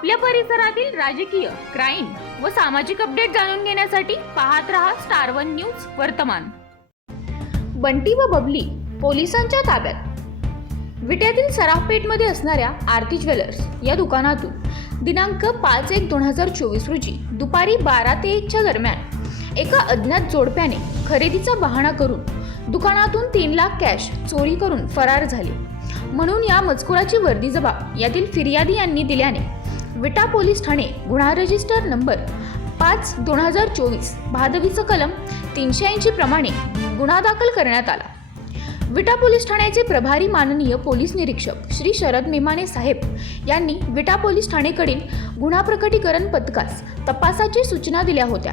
आपल्या परिसरातील राजकीय क्राईम व सामाजिक अपडेट जाणून घेण्यासाठी पाहत रहा स्टार वन न्यूज वर्तमान. बंटी व बबली पोलिसांच्या ताब्यात. विट्यातील सराफपेठमध्ये असणाऱ्या आरती ज्वेलर्स या दुकानातून दिनांक पाच एक दोन हजार चोवीस रोजी दुपारी बारा ते एकच्या दरम्यान एका अज्ञात जोडप्याने खरेदीचा बहाणा करून दुकानातून तीन लाख कॅश चोरी करून फरार झाले. म्हणून या मजकुराची वर्दी जबाब यातील फिर्यादी यांनी दिल्याने विटा पोलीस ठाणे गुन्हा रजिस्टर नंबर पाच दोन हजार चोवीस भादवीचं कलम तीनशे ऐंशी प्रमाणे गुन्हा दाखल करण्यात आला. विटा पोलीस ठाण्याचे प्रभारी माननीय पोलीस निरीक्षक श्री शरद मेमाने साहेब यांनी विटा पोलीस ठाणेकडील गुन्हा प्रकटीकरण पथकास तपासाची सूचना दिल्या होत्या.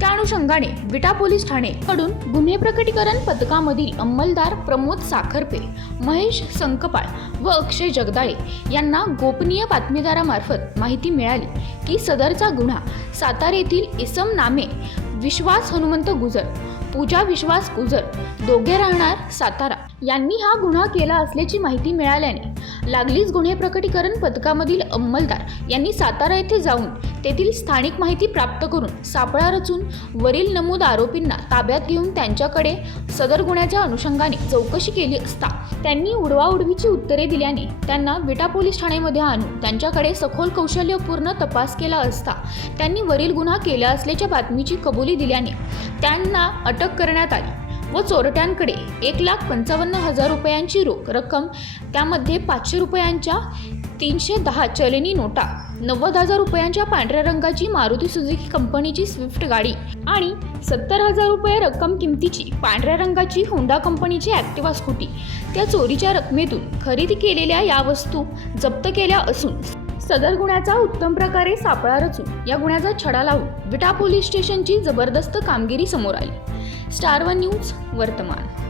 त्या अनुषंगाने विटा पोलीस ठाणेकडून गुन्हे प्रकटीकरण पथकामधील अंमलदार प्रमोद साखरपे महेश संकपाळ व अक्षय जगदाळे यांना गोपनीय बातमीदारामार्फत माहिती मिळाली की सदरचा गुन्हा सातारा येथील इसम नामे विश्वास हनुमंत गुजर पूजा विश्वास गुजर दोघे राहणार सातारा. यांनी हा गुन्हा केला असल्याची माहिती मिळाल्याने लागलीच गुन्हे प्रकटीकरण पथकामधील अंमलदार यांनी सातारा येथे जाऊन तेथील स्थानिक माहिती प्राप्त करून सापळा रचून वरील नमूद आरोपींना ताब्यात घेऊन त्यांच्याकडे सदर गुन्ह्याच्या अनुषंगाने चौकशी केली असता त्यांनी उडवाउडवीची उत्तरे दिल्याने त्यांना विटा पोलीस ठाण्यामध्ये आणून त्यांच्याकडे सखोल कौशल्यपूर्ण तपास केला असता त्यांनी वरील गुन्हा केला असल्याच्या बातमीची कबुली दिल्याने त्यांना अटक करण्यात आली व चोरट्यांकडे एक लाख पंचावन्न हजार रुपयांची रोख रक्कम त्यामध्ये पाचशे रुपयांच्या तीनशे दहा चलनी नोटा नव्वद हजार रुपयांच्या पांढऱ्या रंगाची मारुती सुझुकी कंपनीची स्विफ्ट गाडी आणि सत्तर हजार रुपये रक्कम किमतीची पांढऱ्या रंगाची होंडा कंपनीची ॲक्टिवा स्कूटी त्या चोरीच्या रकमेतून खरेदी केलेल्या या वस्तू जप्त केल्या असून सदर गुन्ह्याचा उत्तम प्रकारे सापळा रचून या गुन्ह्याचा छडा लावून विटा पोलीस स्टेशनची जबरदस्त कामगिरी समोर आली. स्टार वन न्यूज वर्तमान.